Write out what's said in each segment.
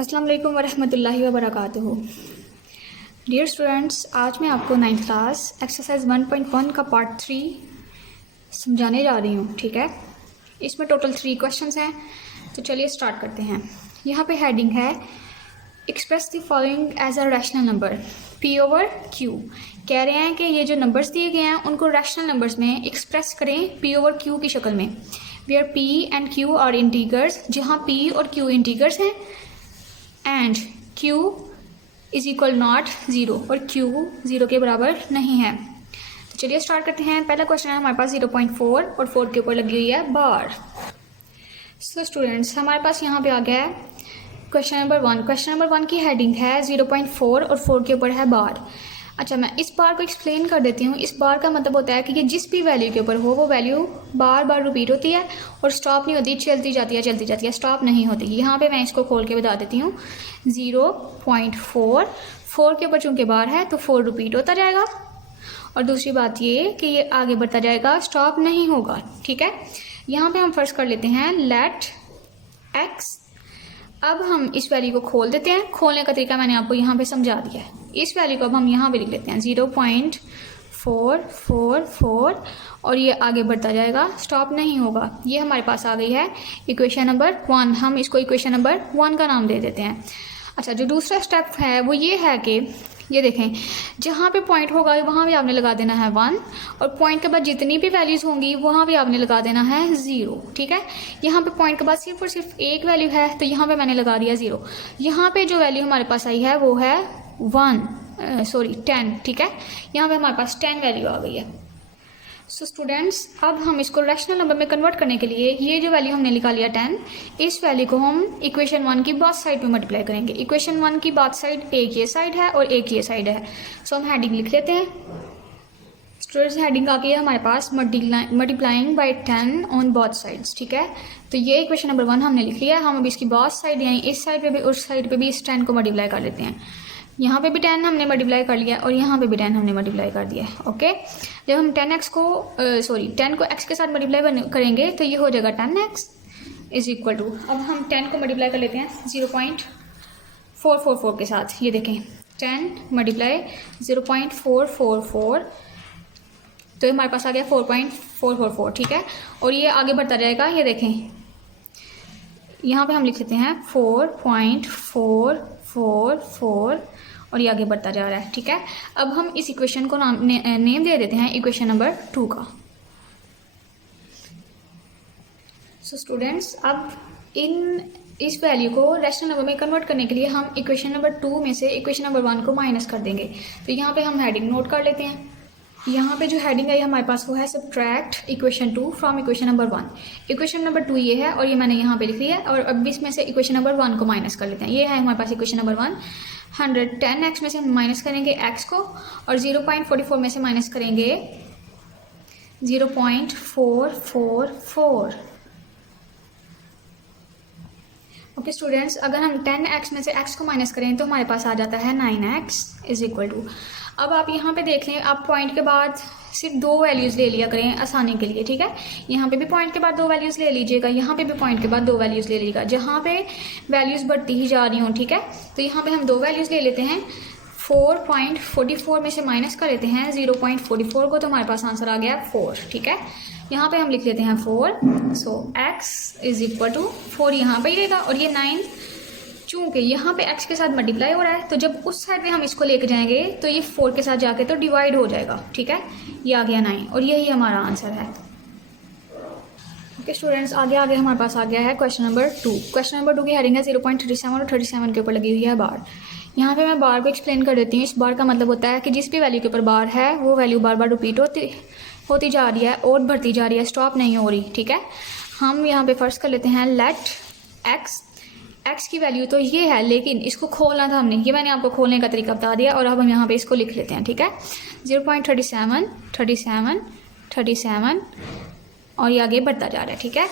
अस्सलाम वालेकुम वरहमतुल्लाहि वबरकातुहू। डियर स्टूडेंट्स, आज मैं आपको 9th क्लास एक्सरसाइज 1.1 का पार्ट 3 समझाने जा रही हूँ। ठीक है, इसमें टोटल 3 क्वेश्चंस हैं, तो चलिए स्टार्ट करते हैं। यहाँ पे हेडिंग है express the following as a rational number p over q। कह रहे हैं कि ये जो नंबर्स दिए गए हैं उनको रैशनल नंबर्स में एक्सप्रेस करें p ओवर q की शक्ल में, where p and q are integers, जहाँ p और q इंटीगर्स हैं, and q is equal not zero, और q ज़ीरो के बराबर नहीं है। तो चलिए स्टार्ट करते हैं। पहला क्वेश्चन है हमारे पास 0.4 और 4 के ऊपर लगी हुई है बार। सो स्टूडेंट्स, हमारे पास यहाँ पे आ गया है क्वेश्चन नंबर 1। क्वेश्चन नंबर 1 की हेडिंग है 0.4 और 4 के ऊपर है बार। अच्छा, मैं इस बार को एक्सप्लेन कर देती हूँ। इस बार का मतलब होता है कि ये जिस भी वैल्यू के ऊपर हो वो वैल्यू बार बार रिपीट होती है और स्टॉप नहीं होती, चलती जाती है, स्टॉप नहीं होती। यहाँ पे मैं इसको खोल के बता देती हूँ। 0.4, 4 के ऊपर चूँकि बार है तो 4 रिपीट होता जाएगा, और दूसरी बात ये कि ये आगे बढ़ता जाएगा, स्टॉप नहीं होगा। ठीक है, यहाँ पे हम फर्स्ट कर लेते हैं लेट x। अब हम इस वैल्यू को खोल देते हैं। खोलने का तरीका मैंने आपको यहाँ पे समझा दिया है। इस वैल्यू को अब हम यहाँ पे लिख लेते हैं 0.444, और ये आगे बढ़ता जाएगा, स्टॉप नहीं होगा। ये हमारे पास आ गई है इक्वेशन नंबर 1। हम इसको इक्वेशन नंबर 1 का नाम दे देते हैं। अच्छा, जो दूसरा स्टेप है वो ये है कि ये देखें, जहाँ पे पॉइंट होगा वहाँ भी आपने लगा देना है 1, और पॉइंट के बाद जितनी भी वैल्यूज़ होंगी वहाँ भी आपने लगा देना है 0। ठीक है, यहाँ पे पॉइंट के बाद सिर्फ और सिर्फ एक वैल्यू है, तो यहाँ पे मैंने लगा दिया 0। यहाँ पे जो वैल्यू हमारे पास आई है वो है 10। ठीक है, यहाँ पे हमारे पास 10 वैल्यू आ गई है। सो स्टूडेंट्स, अब हम इसको रैशनल नंबर में कन्वर्ट करने के लिए ये जो वैल्यू हमने निकाल लिया 10, इस वैल्यू को हम इक्वेशन 1 की बात साइड पे मल्टीप्लाई करेंगे। इक्वेशन 1 की बात साइड एक ये साइड है और एक ये साइड है। सो हम हेडिंग लिख लेते हैं। स्टूडेंट्स, हेडिंग आ गई है हमारे पास multiplying by 10 on both sides. ठीक है, तो ये इक्वेशन नंबर 1 हमने लिख लिया है। हम अब इसकी बोथ साइड यानी इस साइड पे भी उस साइड पे भी इस 10 को मल्टीप्लाई कर लेते हैं। यहाँ पे भी 10 हमने मल्टीप्लाई कर लिया और यहाँ पे भी 10 हमने मल्टीप्लाई कर दिया है। ओके, जब हम 10 को x के साथ मल्टीप्लाई करेंगे तो ये हो जाएगा 10x इज इक्वल टू, अब हम 10 को मल्टीप्लाई कर लेते हैं 0.444 के साथ। ये देखें, 10 मल्टीप्लाई 0.444, तो हमारे पास आ गया 4.444। ठीक है, और ये आगे बढ़ता जाएगा। ये देखें, यहाँ पे हम लिख लेते हैं 4.444, और ये आगे बढ़ता जा रहा है। ठीक है, अब हम इस इक्वेशन को नेम दे देते हैं इक्वेशन नंबर 2 का। सो स्टूडेंट्स, अब इस वैल्यू को रैशनल नंबर में कन्वर्ट करने के लिए हम इक्वेशन नंबर 2 में से इक्वेशन नंबर 1 को माइनस कर देंगे। तो यहाँ पे हम हेडिंग नोट कर लेते हैं। यहाँ पे जो हेडिंग आई हमारे पास वो है subtract equation 2 from equation number 1। Equation number 2 ये है, और ये मैंने यहाँ पे लिख लिया है। और अब इसमें से इक्वेशन नंबर 1 को माइनस कर लेते हैं। ये है हमारे पास इक्वेशन नंबर 1। 110x में से हम माइनस करेंगे x को, और 0.44 में से माइनस करेंगे 0.444। ओके स्टूडेंट्स, अगर हम 10x में से x को माइनस करें तो हमारे पास आ जाता है 9x इज इक्वल टू। अब आप यहाँ पे देख लें, आप पॉइंट के बाद सिर्फ 2 वैल्यूज़ ले लिया करें आसानी के लिए। ठीक है, यहाँ पे भी पॉइंट के बाद 2 वैल्यूज़ ले लीजिएगा, यहाँ पे भी पॉइंट के बाद 2 वैल्यूज़ ले लीजिएगा, जहाँ पे वैल्यूज़ बढ़ती ही जा रही हों। ठीक है, तो यहाँ पे हम 2 वैल्यूज़ ले लेते हैं। 4.44 में से माइनस कर लेते हैं 0.44 को, तो हमारे पास आंसर आ गया 4। ठीक है, यहाँ पे हम लिख लेते हैं 4। सो x इज इक्वल टू 4 यहाँ पे ही रहेगा, और ये 9 चूँकि यहाँ पे x के साथ मल्टीप्लाई हो रहा है, तो जब उस साइड पे हम इसको लेके जाएंगे तो ये 4 के साथ जाके तो डिवाइड हो जाएगा। ठीक है, ये आ गया 9, और यही हमारा आंसर है। ओके स्टूडेंट्स, आगे हमारे पास आ गया है क्वेश्चन नंबर 2। क्वेश्चन नंबर 2 की हेडिंग है 0.37 और 37 के ऊपर लगी हुई है बार। यहाँ पे मैं बार को एक्सप्लेन कर देती हूँ। इस बार का मतलब होता है कि जिस भी वैल्यू के ऊपर बार है वो वैल्यू बार बार रिपीट होती जा रही है और बढ़ती जा रही है, स्टॉप नहीं हो रही। ठीक है, हम यहाँ पे फर्स्ट कर लेते हैं लेट x की वैल्यू तो ये है, लेकिन इसको खोलना था हमने, ये मैंने आपको खोलने का तरीका बता दिया, और अब हम यहाँ पे इसको लिख लेते हैं। ठीक है, 0.37, 37, 37, और ये आगे बढ़ता जा रहा है। ठीक है,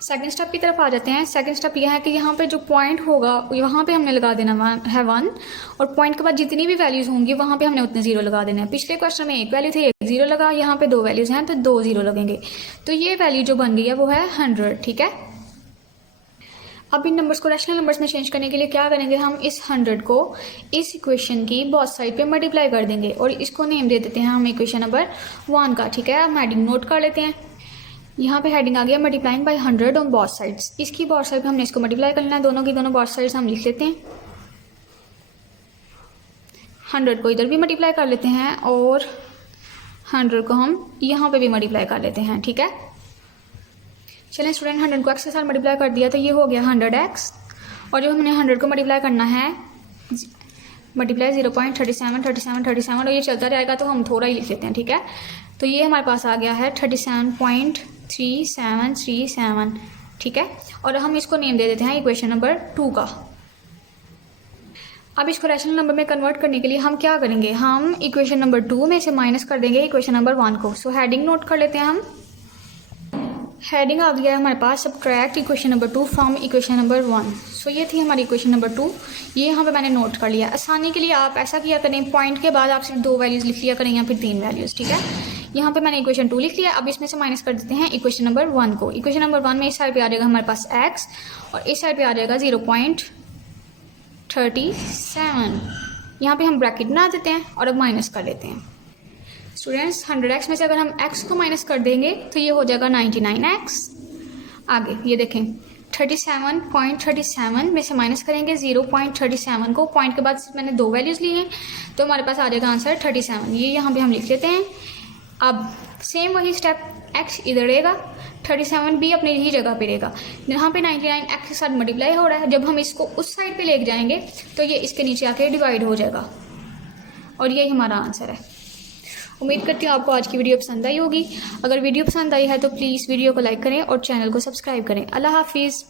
सेकंड स्टेप की तरफ आ जाते हैं। सेकंड स्टेप यह है कि यहाँ पे जो पॉइंट होगा वहाँ पे हमने लगा देना है 1, और पॉइंट के बाद जितनी भी वैल्यूज़ होंगी वहाँ पे हमने उतने 0 लगा देना है। पिछले क्वेश्चन में 1 वैल्यू थी, 1 0 लगा, यहाँ पे 2 वैल्यूज़ हैं तो 2 0 लगेंगे। तो ये वैल्यू जो बन गई है वो है 100। ठीक है, अब इन नंबर्स को रैशनल नंबर्स में चेंज करने के लिए क्या करेंगे, हम इस 100 को इस इक्वेशन की बोथ साइड पे मल्टीप्लाई कर देंगे और इसको नेम दे देते हैं हम इक्वेशन नंबर 1 का। ठीक है, हम हेडिंग नोट कर लेते हैं। यहाँ पे हेडिंग आ गया multiplying by 100 on both sides. इसकी बोथ साइड पे हमने इसको मल्टीप्लाई करना है, दोनों की दोनों बोथ साइड्स हम लिख लेते हैं। 100 को इधर भी मल्टीप्लाई कर लेते हैं और 100 को हम यहाँ पे भी मल्टीप्लाई कर लेते हैं। ठीक है, चलें स्टूडेंट, 100 को x के साथ मल्टीप्लाई कर दिया तो ये हो गया 100x, और जब हमने 100 को मल्टीप्लाई करना है मल्टीप्लाई 0.37 और ये चलता रहेगा तो हम थोड़ा ही लिख लेते हैं। ठीक है, तो ये हमारे पास आ गया है 37.3737। ठीक है, और हम इसको नेम दे देते हैं इक्वेशन नंबर 2 का। अब इसको रैशनल नंबर में कन्वर्ट करने के लिए हम क्या करेंगे, हम इक्वेशन नंबर 2 में से माइनस कर देंगे इक्वेशन नंबर 1 को। सो हेडिंग नोट कर लेते हैं हम। हेडिंग आ गया है हमारे पास subtract equation number 2 from equation number 1। So ये थी हमारी इक्वेशन नंबर 2, ये यहाँ पे मैंने नोट कर लिया। आसानी के लिए आप ऐसा किया करें, पॉइंट के बाद आप सिर्फ 2 वैल्यूज़ लिख लिया करें या फिर 3 वैल्यूज़। ठीक है, यहाँ पे मैंने इक्वेशन 2 लिख लिया। अब इसमें से माइनस कर देते हैं इक्वेशन नंबर 1 को। इक्वेशन नंबर 1 में इस साइड पे आ जाएगा हमारे पास x और इस साइड पे आ जाएगा 0.37। यहाँ पे हम ब्रैकेट बना देते हैं और अब माइनस कर लेते हैं। स्टूडेंट्स 100x में से अगर हम x को माइनस कर देंगे तो ये हो जाएगा 99x। आगे ये देखें 37.37 में से माइनस करेंगे 0.37 को, पॉइंट के बाद मैंने 2 वैल्यूज़ ली हैं तो हमारे पास आ जाएगा आंसर 37। ये यहाँ पे हम लिख लेते हैं। अब सेम वही स्टेप, x इधर रहेगा, 37 भी अपनी ही जगह पे रहेगा। यहाँ पे 99 x के साथ मल्टीप्लाई हो रहा है, जब हम इसको उस साइड पे लेके जाएंगे तो ये इसके नीचे आके डिवाइड हो जाएगा और यही हमारा आंसर है। उम्मीद करती हूँ आपको आज की वीडियो पसंद आई होगी। अगर वीडियो पसंद आई है तो प्लीज़ वीडियो को लाइक करें और चैनल को सब्सक्राइब करें। अल्लाह हाफिज़।